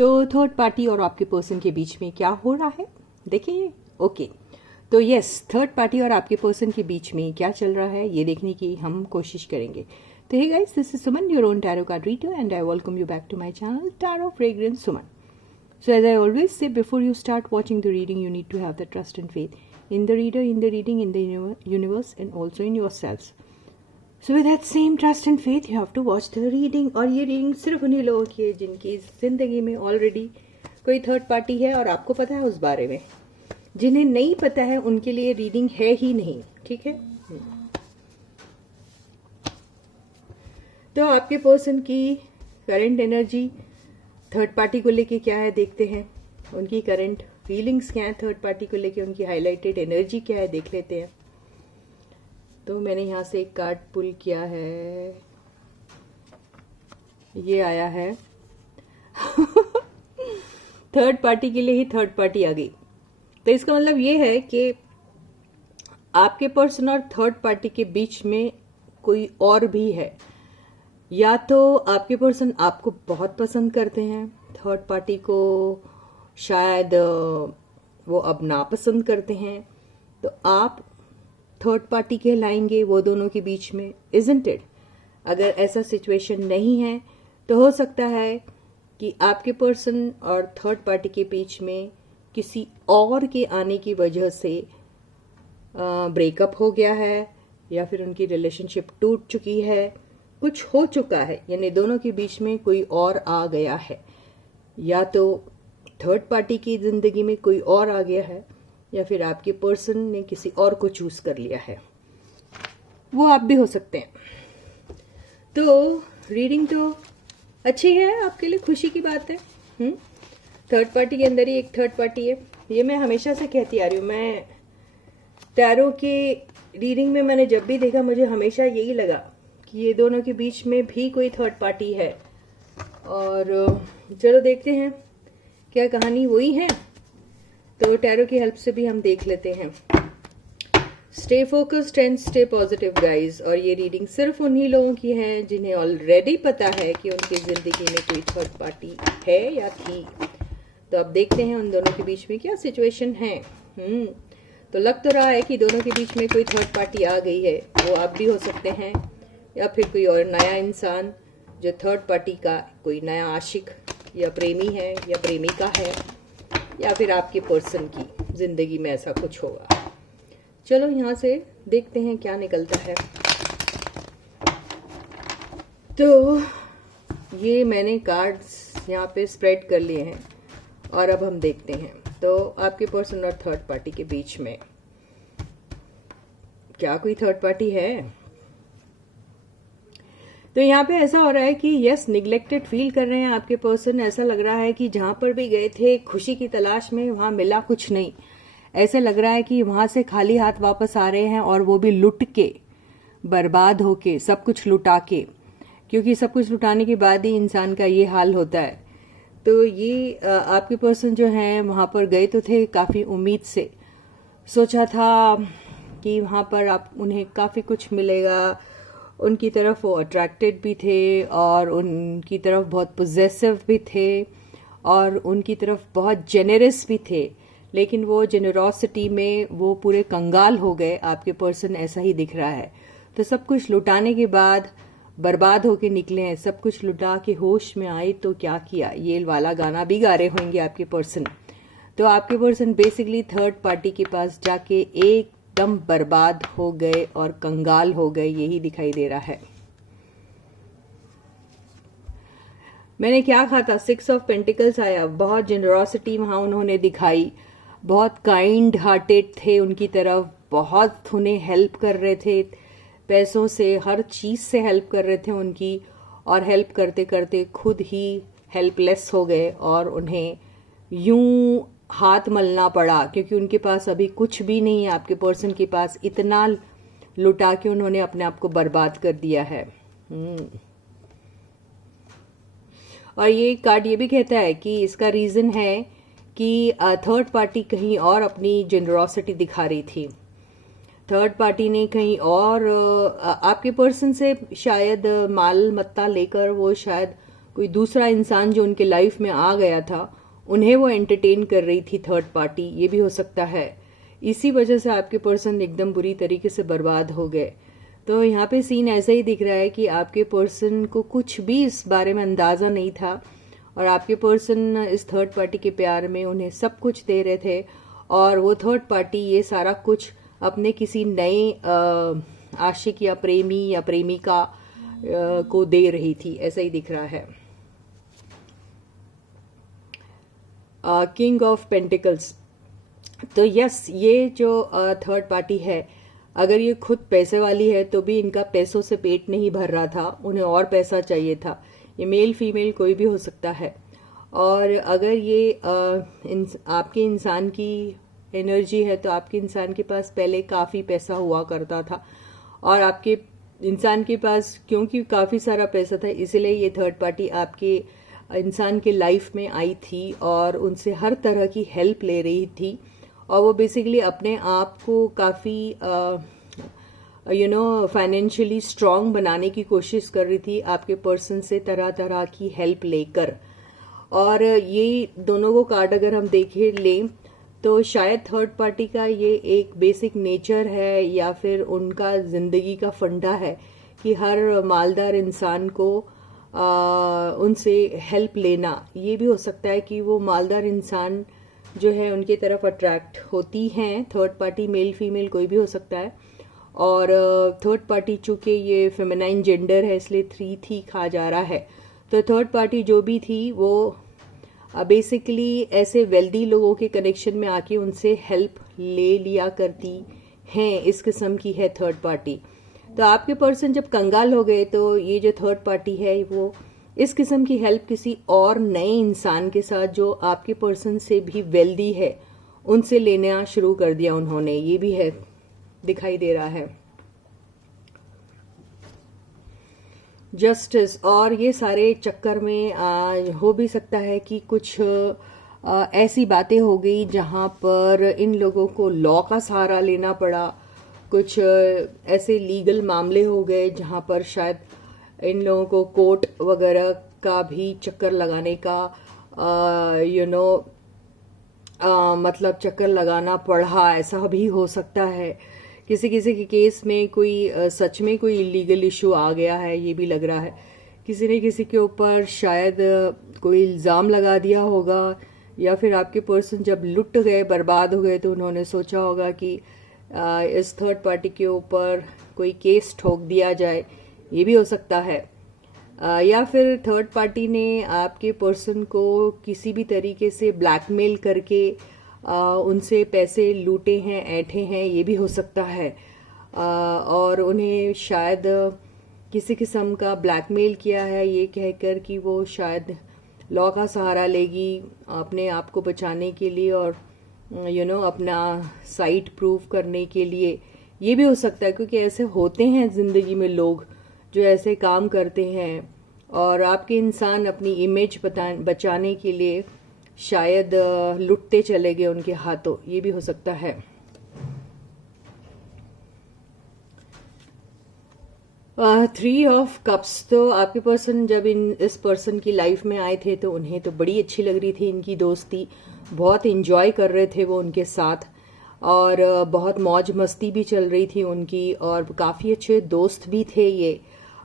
तो third party और आपके पर्सन के बीच में क्या हो रहा है देखिए। ओके, तो यस, थर्ड पार्टी और आपके पर्सन के बीच में क्या चल रहा है ये देखने की हम कोशिश करेंगे। तो hey guys, this is Suman, your own tarot card reader, and I welcome you back to my channel tarot fragrance Suman. So as I always say, before you start watching the reading, you need to have the trust and faith in the reader, in the reading, in the universe, and also in yourselves. So with that same trust and faith, you have to watch the reading. और ये reading सिर्फ उन्हीं लोगों की है जिनकी जिंदगी में ऑलरेडी कोई थर्ड पार्टी है और आपको पता है उस बारे में. जिन्हें नहीं पता है उनके लिए रीडिंग है ही नहीं. ठीक है. तो आपके पर्सन की करंट एनर्जी थर्ड पार्टी को लेके क्या है देखते हैं. उनकी करंट फीलिंग्स क्या है थर्ड पार्टी को लेके, उनकी हाईलाइटेड एनर्जी क्या है देख लेते हैं. तो मैंने यहाँ से एक कार्ड पुल किया है, ये आया है थर्ड पार्टी के लिए ही थर्ड पार्टी आ गई. तो इसका मतलब ये है कि आपके पर्सन और थर्ड पार्टी के बीच में कोई और भी है. या तो आपके पर्सन आपको बहुत पसंद करते हैं, थर्ड पार्टी को शायद वो अब नापसंद करते हैं, तो आप थर्ड पार्टी कहलाएंगे वो दोनों के बीच में. Isn't it? अगर ऐसा सिचुएशन नहीं है तो हो सकता है कि आपके पर्सन और थर्ड पार्टी के बीच में किसी और के आने की वजह से ब्रेकअप हो गया है, या फिर उनकी रिलेशनशिप टूट चुकी है, कुछ हो चुका है, यानी दोनों के बीच में कोई और आ गया है. या तो थर्ड पार्टी की जिंदगी में कोई और आ गया है, या फिर आपके पर्सन ने किसी और को चूज कर लिया है. वो आप भी हो सकते हैं. तो रीडिंग तो अच्छी है, आपके लिए खुशी की बात है. थर्ड पार्टी के अंदर ही एक थर्ड पार्टी है. ये मैं हमेशा से कहती आ रही हूँ. मैं टैरो के रीडिंग में मैंने जब भी देखा मुझे हमेशा यही लगा कि ये दोनों के बीच में भी कोई थर्ड पार्टी है. और चलो देखते हैं क्या कहानी हुई है. तो टैरो की हेल्प से भी हम देख लेते हैं. Stay focused and stay positive guys. और ये रीडिंग सिर्फ उन्हीं लोगों की है जिन्हें ऑलरेडी पता है कि उनकी जिंदगी में कोई थर्ड पार्टी है या थी. तो अब देखते हैं उन दोनों के बीच में क्या सिचुएशन है. तो लग तो रहा है कि दोनों के बीच में कोई थर्ड पार्टी आ गई है. वो आप भी हो सकते हैं, या फिर कोई और नया इंसान जो थर्ड पार्टी का कोई नया आशिक या प्रेमी है या प्रेमिका है, या फिर आपके पर्सन की जिंदगी में ऐसा कुछ होगा. चलो यहाँ से देखते हैं क्या निकलता है. तो ये मैंने कार्ड्स यहाँ पे स्प्रेड कर लिए हैं और अब हम देखते हैं. तो आपके पर्सन और थर्ड पार्टी के बीच में क्या कोई थर्ड पार्टी है. तो यहाँ पे ऐसा हो रहा है कि यस, निग्लेक्टेड फील कर रहे हैं आपके पर्सन. ऐसा लग रहा है कि जहां पर भी गए थे खुशी की तलाश में, वहां मिला कुछ नहीं. ऐसा लग रहा है कि वहां से खाली हाथ वापस आ रहे हैं, और वो भी लुट के, बर्बाद होके, सब कुछ लुटा के. क्योंकि सब कुछ लुटाने के बाद ही इंसान का ये हाल होता है. तो ये आपके पर्सन जो हैं वहां पर गए तो थे काफी उम्मीद से, सोचा था कि वहां पर आप उन्हें काफी कुछ मिलेगा. उनकी तरफ वो अट्रैक्टेड भी थे, और उनकी तरफ बहुत पोजेसिव भी थे, और उनकी तरफ बहुत जेनरस भी थे. लेकिन वो जेनरोसिटी में वो पूरे कंगाल हो गए. आपके पर्सन ऐसा ही दिख रहा है. तो सब कुछ लुटाने के बाद बर्बाद होके निकले हैं. सब कुछ लुटा के होश में आए तो क्या किया, ये वाला गाना भी गा रहे होंगे आपके पर्सन. तो आपके पर्सन बेसिकली थर्ड पार्टी के पास जाके एकदम बर्बाद हो गए और कंगाल हो गए, यही दिखाई दे रहा है. मैंने क्या कहा था, 6 ऑफ पेंटिकल्स आया. बहुत जेनरोसिटी वहां उन्होंने दिखाई, बहुत काइंड हार्टेड थे उनकी तरफ, बहुत उन्हें हेल्प कर रहे थे, पैसों से, हर चीज से हेल्प कर रहे थे उनकी. और हेल्प करते करते खुद ही हेल्पलेस हो गए, और उन्हें यूं हाथ मलना पड़ा, क्योंकि उनके पास अभी कुछ भी नहीं है. आपके पर्सन के पास इतना लुटा के उन्होंने अपने आप को बर्बाद कर दिया है. और ये कार्ड ये भी कहता है कि इसका रीजन है कि थर्ड पार्टी कहीं और अपनी जेनरोसिटी दिखा रही थी. थर्ड पार्टी ने कहीं और आपके पर्सन से शायद माल मत्ता लेकर वो शायद कोई दूसरा इंसान जो उनके लाइफ में आ गया था, उन्हें वो एंटरटेन कर रही थी थर्ड पार्टी, ये भी हो सकता है। इसी वजह से आपके पर्सन एकदम बुरी तरीके से बर्बाद हो गए। तो यहाँ पे सीन ऐसा ही दिख रहा है कि आपके पर्सन को कुछ भी इस बारे में अंदाजा नहीं था और आपके पर्सन इस थर्ड पार्टी के प्यार में उन्हें सब कुछ दे रहे थे और वो थर्ड पार्टी ये सारा कुछ अपने किसी नए आशिक या प्रेमी या प्रेमिका को दे रही थी, ऐसा ही दिख रहा है। किंग ऑफ पेंटिकल्स, तो यस, ये जो थर्ड पार्टी है, अगर ये खुद पैसे वाली है तो भी इनका पैसों से पेट नहीं भर रहा था, उन्हें और पैसा चाहिए था। ये मेल फीमेल कोई भी हो सकता है। और अगर ये आपके इंसान की एनर्जी है तो आपके इंसान के पास पहले काफ़ी पैसा हुआ करता था और आपके इंसान के पास क्योंकि काफ़ी सारा पैसा था, इसलिए ये थर्ड पार्टी आपके इंसान के लाइफ में आई थी और उनसे हर तरह की हेल्प ले रही थी और वो बेसिकली अपने आप को काफ़ी फाइनेंशियली स्ट्रांग बनाने की कोशिश कर रही थी आपके पर्सन से तरह तरह की हेल्प लेकर। और ये दोनों को कार्ड अगर हम देखें लें तो शायद थर्ड पार्टी का ये एक बेसिक नेचर है या फिर उनका जिंदगी का फंडा है कि हर मालदार इंसान को उनसे हेल्प लेना। ये भी हो सकता है कि वो मालदार इंसान जो है उनके तरफ अट्रैक्ट होती हैं थर्ड पार्टी, मेल फीमेल कोई भी हो सकता है। और थर्ड पार्टी चूंकि ये फेमिनाइन जेंडर है इसलिए 3 कहा जा रहा है। तो थर्ड पार्टी जो भी थी वो बेसिकली ऐसे वेल्दी लोगों के कनेक्शन में आके उनसे हेल्प ले लिया करती हैं, इस किस्म की है थर्ड पार्टी। तो आपके पर्सन जब कंगाल हो गए तो ये जो थर्ड पार्टी है वो इस किस्म की हेल्प किसी और नए इंसान के साथ जो आपके पर्सन से भी वेल्दी है उनसे लेना शुरू कर दिया उन्होंने, ये भी है, दिखाई दे रहा है। जस्टिस, और ये सारे चक्कर में हो भी सकता है कि कुछ ऐसी बातें हो गई जहां पर इन लोगों को लॉ का सहारा लेना पड़ा, कुछ ऐसे लीगल मामले हो गए जहां पर शायद इन लोगों को कोर्ट वगैरह का भी चक्कर लगाने का मतलब चक्कर लगाना पड़ा, ऐसा भी हो सकता है। किसी किसी के केस में कोई सच में कोई इलीगल इशू आ गया है, ये भी लग रहा है। किसी ने किसी के ऊपर शायद कोई इल्ज़ाम लगा दिया होगा या फिर आपके पर्सन जब लुट गए, बर्बाद हो गए तो उन्होंने सोचा होगा कि इस थर्ड पार्टी के ऊपर कोई केस ठोक दिया जाए, ये भी हो सकता है। या फिर थर्ड पार्टी ने आपके पर्सन को किसी भी तरीके से ब्लैकमेल करके उनसे पैसे लूटे हैं, ऐंठे हैं, ये भी हो सकता है। और उन्हें शायद किसी किस्म का ब्लैकमेल किया है ये कहकर कि वो शायद लॉ का सहारा लेगी अपने आप को बचाने के लिए और अपना साइट प्रूव करने के लिए, ये भी हो सकता है। क्योंकि ऐसे होते हैं जिंदगी में लोग जो ऐसे काम करते हैं और आपके इंसान अपनी इमेज बचाने के लिए शायद लुटते चले गए उनके हाथों, ये भी हो सकता है। थ्री ऑफ कप्स, तो आपके पर्सन जब इस पर्सन की लाइफ में आए थे तो उन्हें तो बड़ी अच्छी लग रही थी इनकी दोस्ती, बहुत इंजॉय कर रहे थे वो उनके साथ और बहुत मौज मस्ती भी चल रही थी उनकी और काफ़ी अच्छे दोस्त भी थे ये,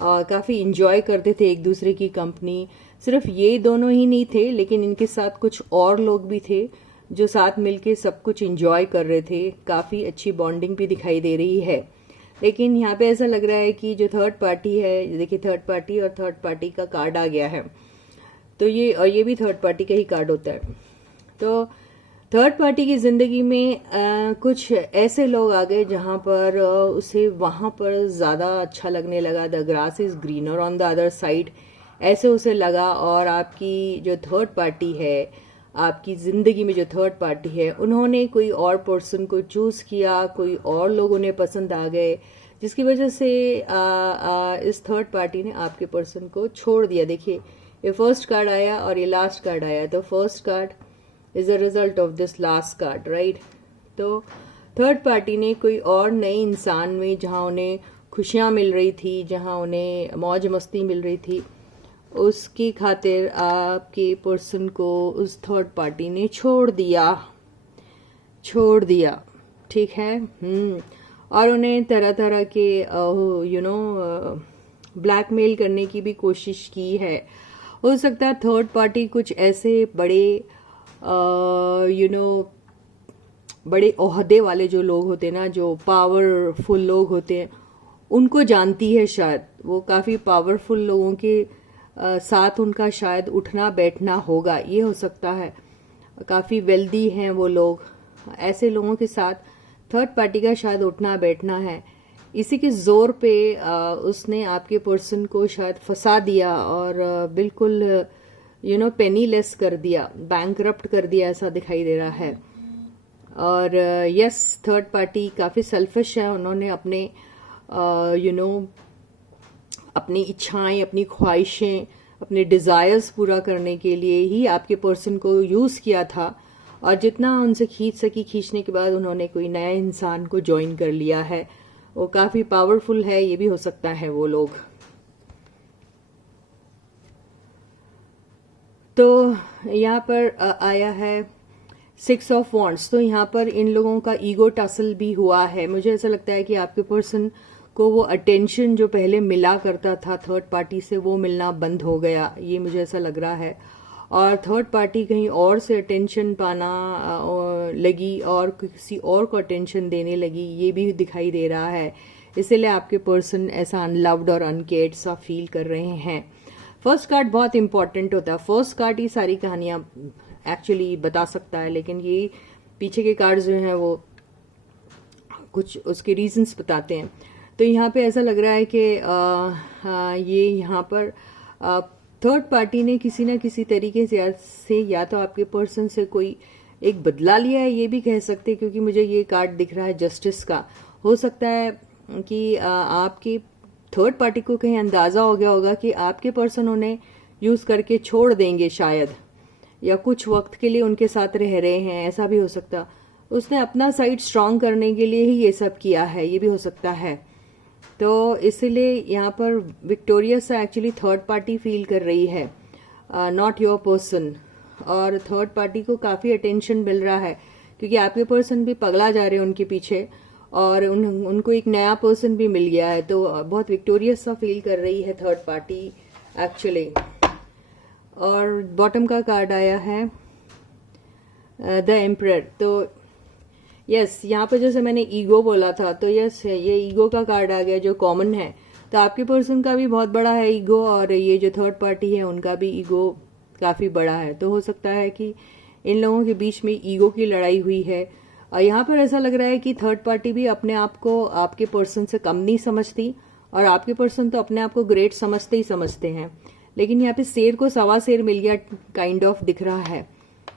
काफ़ी इंजॉय करते थे एक दूसरे की कंपनी। सिर्फ ये दोनों ही नहीं थे लेकिन इनके साथ कुछ और लोग भी थे जो साथ मिलके सब कुछ इंजॉय कर रहे थे, काफ़ी अच्छी बॉन्डिंग भी दिखाई दे रही है। लेकिन यहाँ पे ऐसा लग रहा है कि जो थर्ड पार्टी है, देखिए थर्ड पार्टी और थर्ड पार्टी का कार्ड आ गया है, तो ये भी थर्ड पार्टी का ही कार्ड होता है। तो थर्ड पार्टी की जिंदगी में कुछ ऐसे लोग आ गए जहां पर उसे वहां पर ज्यादा अच्छा लगने लगा, the grass is greener on the other side, ऐसे उसे लगा। और आपकी जो थर्ड पार्टी है, आपकी जिंदगी में जो थर्ड पार्टी है, उन्होंने कोई और पर्सन को चूज किया, कोई और लोग उन्हें पसंद आ गए, जिसकी वजह से इस थर्ड पार्टी ने आपके पर्सन को छोड़ दिया। देखिए ये फर्स्ट कार्ड आया और ये लास्ट कार्ड आया, तो first card is a result of this last card, right. तो थर्ड पार्टी ने कोई और नए इंसान में, जहां उन्हें खुशियां मिल रही थी, जहां उन्हें मौज मस्ती मिल रही थी, उसकी खातिर आपके पर्सन को उस थर्ड पार्टी ने छोड़ दिया, ठीक है। और उन्हें तरह तरह के ब्लैकमेल करने की भी कोशिश की है। हो सकता है थर्ड पार्टी कुछ ऐसे बड़े बड़े ओहदे वाले जो लोग होते हैं ना, जो पावरफुल लोग होते हैं, उनको जानती है शायद। वो काफी पावरफुल लोगों के साथ उनका शायद उठना बैठना होगा, ये हो सकता है। काफी वेल्दी हैं वो लोग, ऐसे लोगों के साथ थर्ड पार्टी का शायद उठना बैठना है। इसी के जोर पे उसने आपके पर्सन को शायद फंसा दिया और बिल्कुल पेनीलेस कर दिया, बैंकरप्ट कर दिया, ऐसा दिखाई दे रहा है। और यस, थर्ड पार्टी काफी सेल्फिश है। उन्होंने अपने अपनी इच्छाएं, अपनी ख्वाहिशें, अपने डिजायर्स पूरा करने के लिए ही आपके पर्सन को यूज किया था, और जितना उनसे खींच सकी खींचने के बाद उन्होंने कोई नया इंसान को ज्वाइन कर लिया है। वो काफी पावरफुल है, ये भी हो सकता है वो लोग। तो यहाँ पर आया है 6 ऑफ वॉन्ड्स। तो यहाँ पर इन लोगों का ईगो टसल भी हुआ है। मुझे ऐसा लगता है कि आपके पर्सन को वो अटेंशन जो पहले मिला करता था थर्ड पार्टी से, वो मिलना बंद हो गया, ये मुझे ऐसा लग रहा है। और थर्ड पार्टी कहीं और से अटेंशन पाना लगी और किसी और को अटेंशन देने लगी, ये भी दिखाई दे रहा है। इसीलिए आपके पर्सन ऐसा अनलव्ड और अनकेयर्ड सा फील कर रहे हैं। फर्स्ट कार्ड बहुत इंपॉर्टेंट होता है। फर्स्ट कार्ड ही सारी कहानियां एक्चुअली बता सकता है, लेकिन ये पीछे के कार्ड जो हैं वो कुछ उसके रीजंस बताते हैं। तो यहाँ पे ऐसा लग रहा है कि ये यहाँ पर थर्ड पार्टी ने किसी ना किसी तरीके से या तो आपके पर्सन से कोई एक बदला लिया है, ये भी कह सकते हैं, क्योंकि मुझे ये कार्ड दिख रहा है जस्टिस का। हो सकता है कि आपकी थर्ड पार्टी को कहीं अंदाजा हो गया होगा कि आपके पर्सन उन्हें यूज करके छोड़ देंगे शायद, या कुछ वक्त के लिए उनके साथ रह रहे हैं, ऐसा भी हो सकता। उसने अपना साइड स्ट्रांग करने के लिए ही ये सब किया है, ये भी हो सकता है। तो इसलिए यहाँ पर victorious actually third party feel कर रही है, नॉट योर पर्सन। और थर्ड पार्टी को काफी अटेंशन मिल रहा है, क्योंकि आपके पर्सन भी पगला जा रहे हैं उनके पीछे, और उनको एक नया पर्सन भी मिल गया है। तो बहुत विक्टोरियस सा फील कर रही है थर्ड पार्टी एक्चुअली। और बॉटम का कार्ड आया है द एम्परर। तो यस, यहाँ पर जैसे मैंने ईगो बोला था, तो यस, ये ईगो का कार्ड आ गया जो कॉमन है। तो आपके पर्सन का भी बहुत बड़ा है ईगो, और ये जो थर्ड पार्टी है उनका भी ईगो काफी बड़ा है। तो हो सकता है कि इन लोगों के बीच में ईगो की लड़ाई हुई है। और यहाँ पर ऐसा लग रहा है कि थर्ड पार्टी भी अपने आप को आपके पर्सन से कम नहीं समझती, और आपके पर्सन तो अपने आप को ग्रेट समझते ही समझते हैं। लेकिन यहाँ पे शेर को सवा शेर मिल गया काइंड ऑफ दिख रहा है।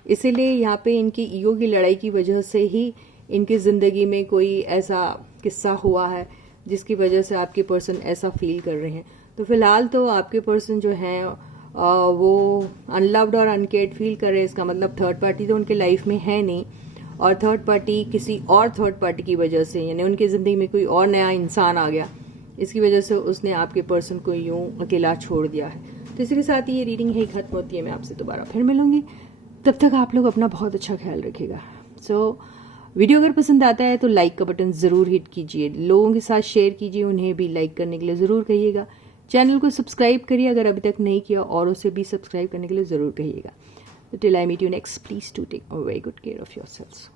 इसीलिए यहाँ पे इनकी ईगो की लड़ाई की वजह से ही इनकी जिंदगी में कोई ऐसा किस्सा हुआ है जिसकी वजह से आपके पर्सन ऐसा फील कर रहे हैं। तो फिलहाल तो आपके पर्सन जो हैं वो अनलव्ड और अनकेयर्ड फील कर रहे हैं। इसका मतलब थर्ड पार्टी तो उनके लाइफ में है नहीं, और थर्ड पार्टी किसी और थर्ड पार्टी की वजह से, यानी उनकी जिंदगी में कोई और नया इंसान आ गया, इसकी वजह से उसने आपके पर्सन को यूं अकेला छोड़ दिया है। तो इसी के साथ ही ये रीडिंग ही खत्म होती है। मैं आपसे दोबारा फिर मिलूंगी, तब तक आप लोग अपना बहुत अच्छा ख्याल रखिएगा। वीडियो अगर पसंद आता है तो लाइक का बटन जरूर हिट कीजिए, लोगों के साथ शेयर कीजिए, उन्हें भी लाइक करने के लिए जरूर कहिएगा। चैनल को सब्सक्राइब करिए अगर अभी तक नहीं किया, और उसे भी सब्सक्राइब करने के लिए जरूर कहिएगा। Till I meet you next, please to take very good care of yourselves.